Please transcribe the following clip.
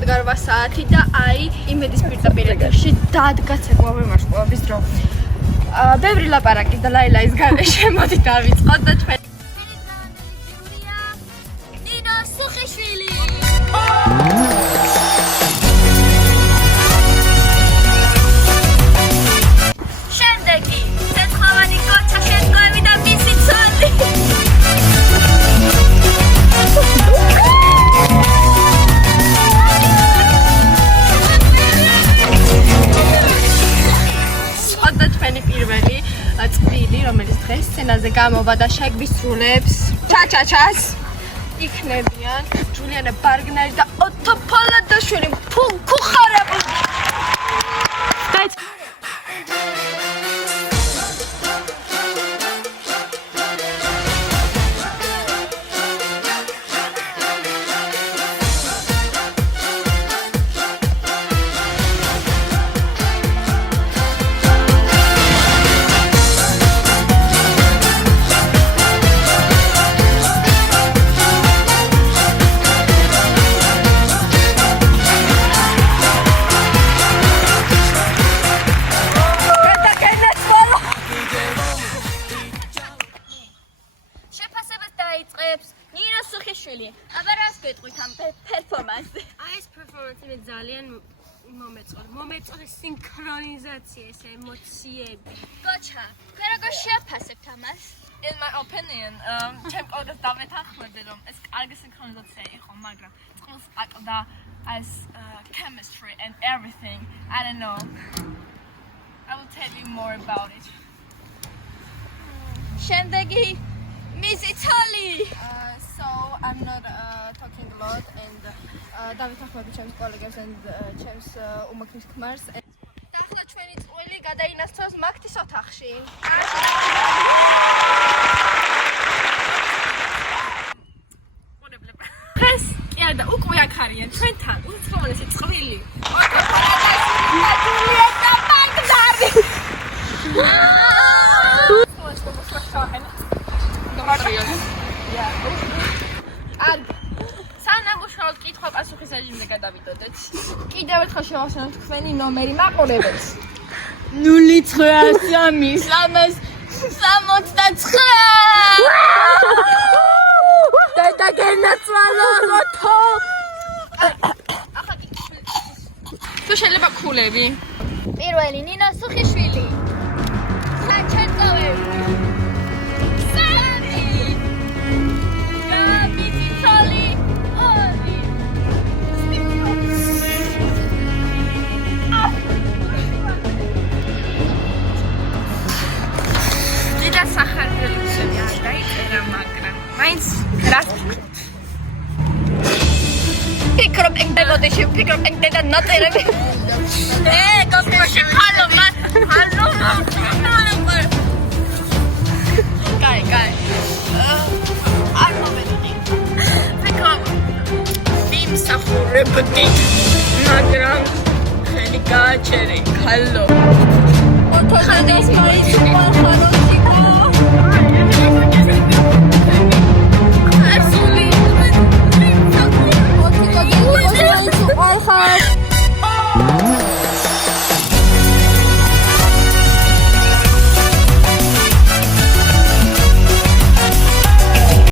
დადგარვა საათი და აი იმედის პირდაპირეთში დადგა ცეკვავე მარშყობის დრო. ბევრი ლაპარაკის და ლაილაის გარეშე მოდი დავიწყოთ და ჩვენ ნინო სუხიშვილი. შემდეგი ცეცხლოვანი კოჩა შეწყვევი და მისი ცოლი. და ჩვენი პირველი წვლილი, რომელიც დღეს სცენაზე გამოვა და შეგვისრულებს ჩაჩაჩას იქნებიან ჯულიანა ბარგნარი და ოტო ფოლადაშვილი ფუნქუხარებული. ნინო სუხიშვილი, აბა რას გეტყვით ამ პერფორმანსზე? აი ეს პერფორმანსი მე ძალიან მომეწონა სინქრონიზაცია, ეს ემოციები. გოჩა, თქვენ როგორ შეაფასებთ ამას? In my opinion, ჩემ ყოველდღეს დავეთანხმებდი რომ ეს კარგი სინქრონიზაცია იყო, მაგრამ წყვილს აკლდა as chemistry and everything. I don't know. I will tell you more about it. შემდეგი მისი ცოლი. So I'm not talking a lot and დავეთანხმები ჩემს კოლეგებს and ჩემს უმოქმის ქმარს. და ახლა ჩვენი წვილი გადაინაცვლოს მაგთის ოთახში. დღეს კი არა და უკვე აქ არიან ჩვენთან უცხოველესი წვილი. ჯულიეტა ბარგნარი. სანამუშაოდ კითხვა-პასუხის რეჟიმზე გადავიდოდეთ. კიდევ ერთხელ შევახსენოთ თქვენი ნომერი მაყურებელს. 0-3-3-69 და გენაცვალო როთო. თუ შეიძლება ქულები. პირველი ნინო სუხიშვილი. საჩენკოვები. ფიქრობ ეგ და ნატერები. გოგოში ხალო მან. კაი. არ მომედოდი. ფიქრობ იმსახურებდი. მაგრამ ხელი გააჩერე ხალო. ოთახანეს მაინც ხალო.